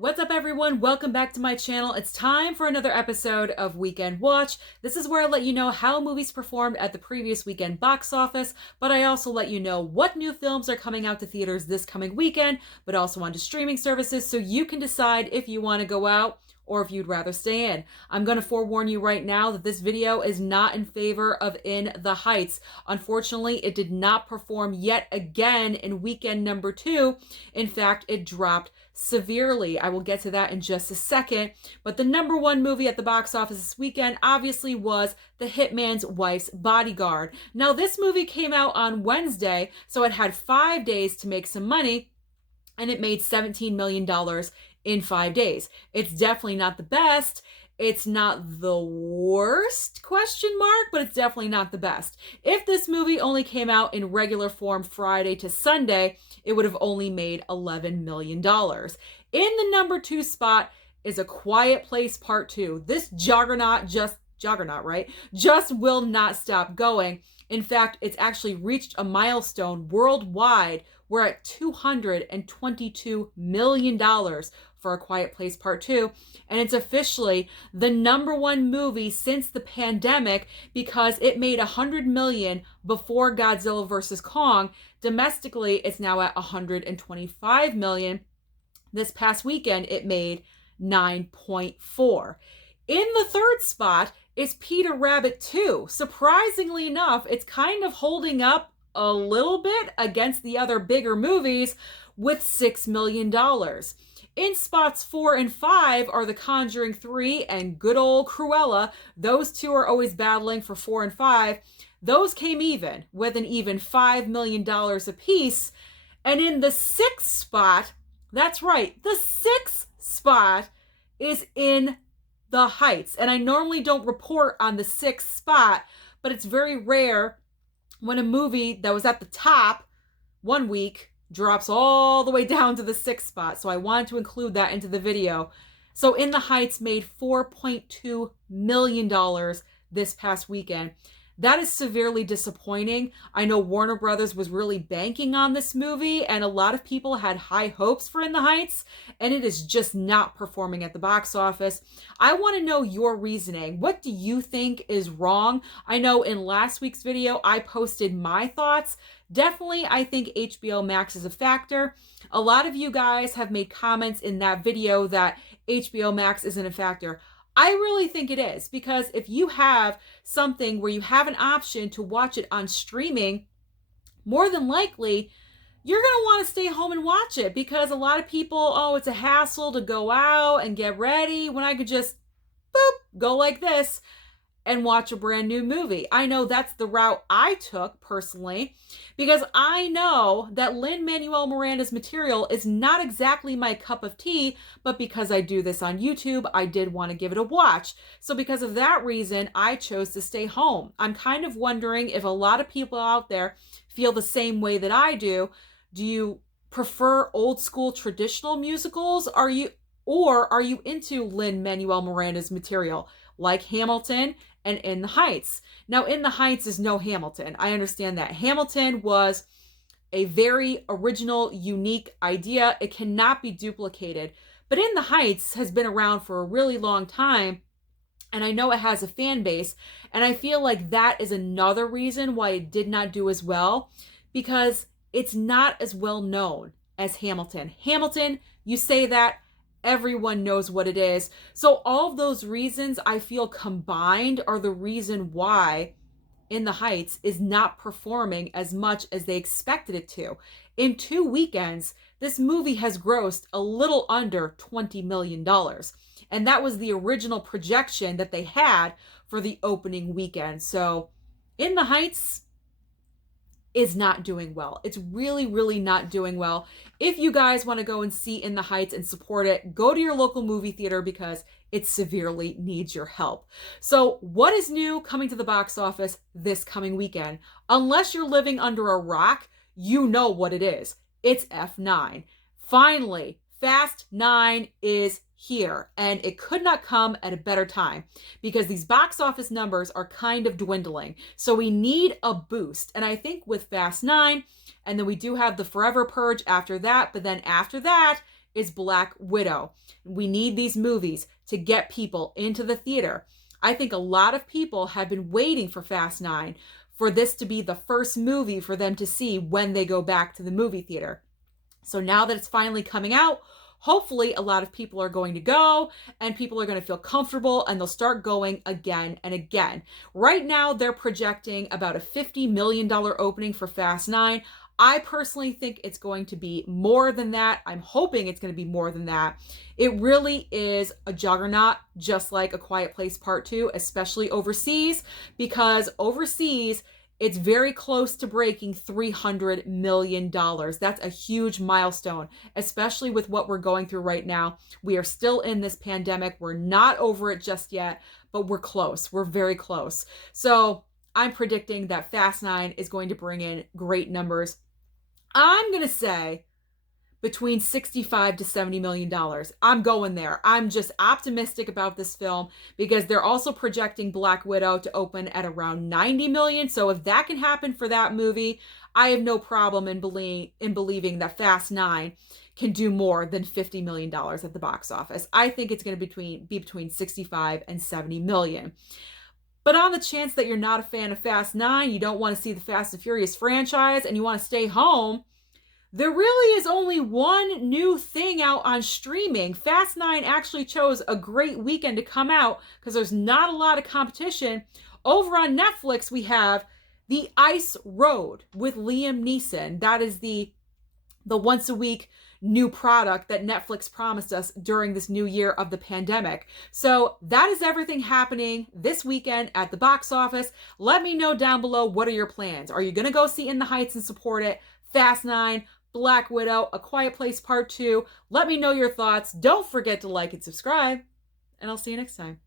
What's up, everyone? Welcome back to my channel. It's time for another episode of Weekend Watch. This is where I let you know how movies performed at the previous weekend box office, but I also let you know what new films are coming out to theaters this coming weekend, but also onto streaming services, so you can decide if you want to go out or if you'd rather stay in. I'm going to forewarn you right now that this video is not in favor of In the Heights. Unfortunately, it did not perform yet again in weekend number 2. In fact, it dropped severely. I will get to that in just a second. But the number one movie at the box office this weekend obviously was The Hitman's Wife's Bodyguard. Now, this movie came out on Wednesday, so it had 5 days to make some money, and it made $17 million in 5 days. It's definitely not the best. It's not the worst, question mark, but it's definitely not the best. If this movie only came out in regular form Friday to Sunday, it would have only made $11 million. In the number 2 spot is A Quiet Place Part 2. This juggernaut just will not stop going. In fact, it's actually reached a milestone worldwide. We're at $222 million for A Quiet Place Part 2. And it's officially the number one movie since the pandemic because it made $100 million before Godzilla vs. Kong. Domestically, it's now at $125 million. This past weekend, it made 9.4. In the third spot is Peter Rabbit 2. Surprisingly enough, it's kind of holding up a little bit against the other bigger movies with $6 million. In spots 4 and 5 are The Conjuring 3 and good old Cruella. Those two are always battling for 4 and 5. Those came even with an even $5 million apiece. And in the 6th spot, that's right, the 6th spot is In the Heights. And I normally don't report on the 6th spot, but it's very rare when a movie that was at the top one week drops all the way down to the 6th spot. So I wanted to include that into the video. So In the Heights made $4.2 million this past weekend. That is severely disappointing. I know Warner Brothers was really banking on this movie, and a lot of people had high hopes for In the Heights, and it is just not performing at the box office. I want to know your reasoning. What do you think is wrong? I know in last week's video, I posted my thoughts. Definitely, I think HBO Max is a factor. A lot of you guys have made comments in that video that HBO Max isn't a factor. I really think it is, because if you have something where you have an option to watch it on streaming, more than likely, you're going to want to stay home and watch it, because a lot of people, oh, it's a hassle to go out and get ready when I could just, boop, go like this and watch a brand new movie. I know that's the route I took personally, because I know that Lin-Manuel Miranda's material is not exactly my cup of tea, but because I do this on YouTube, I did want to give it a watch. So because of that reason, I chose to stay home. I'm kind of wondering if a lot of people out there feel the same way that I do. Do you prefer old school traditional musicals? Are you into Lin-Manuel Miranda's material, like Hamilton and In the Heights? Now, In the Heights is no Hamilton. I understand that. Hamilton was a very original, unique idea. It cannot be duplicated. But In the Heights has been around for a really long time, and I know it has a fan base, and I feel like that is another reason why it did not do as well, because it's not as well known as Hamilton. Hamilton, you say that, everyone knows what it is. So all of those reasons, I feel, combined are the reason why In the Heights is not performing as much as they expected it to. In 2 weekends, this movie has grossed a little under $20 million. And that was the original projection that they had for the opening weekend. So In the Heights is not doing well. It's really, really not doing well. If you guys want to go and see In the Heights and support it, go to your local movie theater, because it severely needs your help. So what is new coming to the box office this coming weekend? Unless you're living under a rock, you know what it is. It's F9. Finally, Fast 9 is here, and it could not come at a better time, because these box office numbers are kind of dwindling. So we need a boost. And I think with Fast 9, and then we do have the Forever Purge after that, but then after that, is Black Widow. We need these movies to get people into the theater. I think a lot of people have been waiting for Fast 9 for this to be the first movie for them to see when they go back to the movie theater. So now that it's finally coming out, hopefully a lot of people are going to go and people are going to feel comfortable and they'll start going again and again. Right now, they're projecting about a $50 million opening for Fast 9. I personally think it's going to be more than that. I'm hoping it's going to be more than that. It really is a juggernaut, just like A Quiet Place Part 2, especially overseas, because overseas, it's very close to breaking $300 million. That's a huge milestone, especially with what we're going through right now. We are still in this pandemic. We're not over it just yet, but we're close. We're very close. So I'm predicting that Fast 9 is going to bring in great numbers. I'm going to say between $65 to $70 million. I'm going there. I'm just optimistic about this film because they're also projecting Black Widow to open at around $90 million. So if that can happen for that movie, I have no problem in believing that Fast 9 can do more than $50 million at the box office. I think it's going to be between 65 and 70 million. But on the chance that you're not a fan of Fast 9, you don't want to see the Fast and Furious franchise, and you want to stay home, there really is only one new thing out on streaming. Fast 9 actually chose a great weekend to come out because there's not a lot of competition. Over on Netflix, we have The Ice Road with Liam Neeson. That is the once a week new product that Netflix promised us during this new year of the pandemic. So that is everything happening this weekend at the box office. Let me know down below, what are your plans? Are you going to go see In the Heights and support it? Fast 9, Black Widow, A Quiet Place Part 2. Let me know your thoughts. Don't forget to like and subscribe, and I'll see you next time.